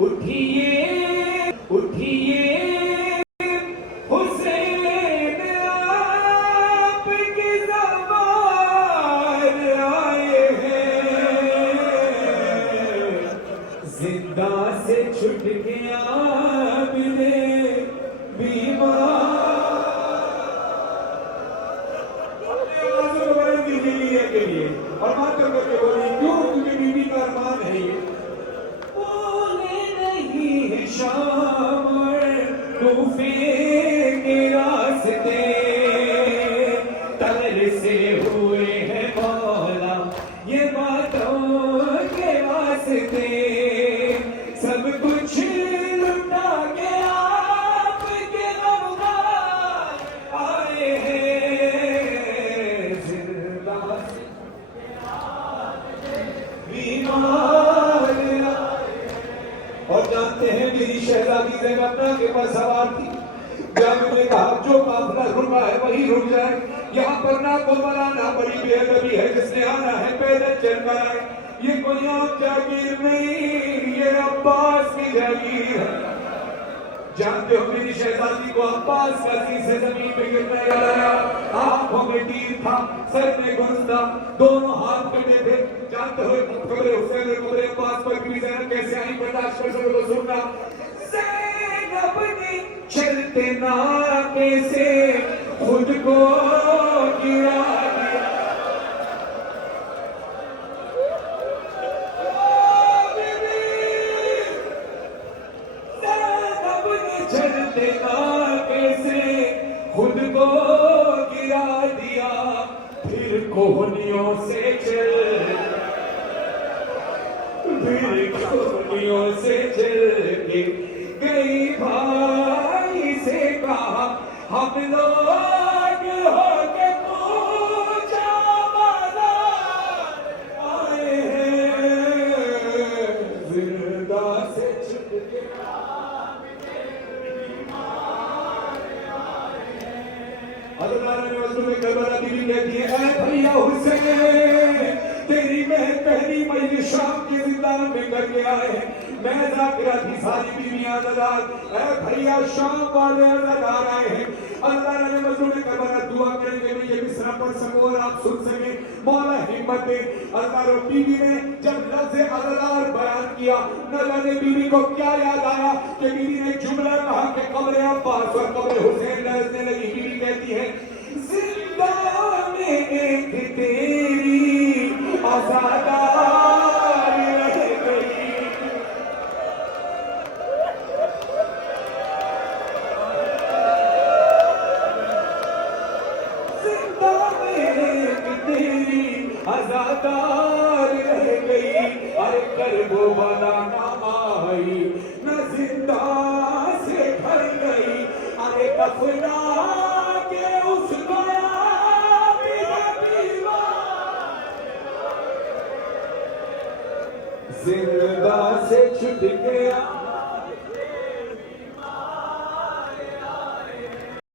उठिए उठिए हुसैन आपके ज़बान आए हैं, जिंदा से छुट गया मिले बीमार। के लिए और मातम करके बोली क्यों तुम्हें बीवी का अरमान है ये? बोले नहीं है शाम कूफे के रास्ते तलर से हुए हैं मौला ये बातों के वास्ते, सब कुछ लुटा के आपके गमगार आए हैं, जिंदा और जानते हैं मेरी शहजादी ज़ैनब के पास सवार थी। जब ने कहा जो काफिला रुका है वही रुक जाए, यहाँ पर ना को मराना बड़ी बेअदबी है, जिसने आना है पैदल चल कर आए। ये कोई आम जागीर नहीं, ये अब्बास की जागीर है। जानते हो मेरी शहजादी को अब्बास का से जमीन पे गिरना याद आया। आंखों में तीर था, सर में गुर्ज था, दोनों हाथ कटे थे। जानते हो खबरें हुसैन और खबरें अब्बास पर की ज़ैनब कैसे आई, बर्दाश्त कर सको तो सुनना। ज़ैनब ने चलते नाके से खुद को गिरा दिया, चलते नाके से खुद को गिरा दिया, फिर कोहनियों से चल के गई, भाई से कहा हम लोग हो के पूजा बाजार आए हैं, जिंदा से छुट के करबला बीवी कहती है भैया हुसैन तेरी मैं पहली मजलिस शाम के जिंदान में करके आए हैं, मैं जाकिरा थी सारी बीवियां आजाद, भैया शाम वाले आजादार आए हैं। अल्लाह ने मजलूम करबला दुआ करेंगे मैं ये मिसरा पढ़ सकूं और आप सुन सके, मौला हिम्मत दे। अल्लाह रो बीवी ने जब लफ्ज़ आजादार बयान किया, न जाने बीवी को क्या याद आया कि बीवी ने जुमला कहा कि कब्र अब्बास और कब्र हुसैन लहज़ने लगी। बीवी कहती है जिंदा में एक तेरी आज़ादार रह गई, जिंदा में एक तेरी आज़ादार रह गई, अरे कर्बो वाला ना आई न जिंदा से भर गई, अरे कफना जिंदा से छुट गया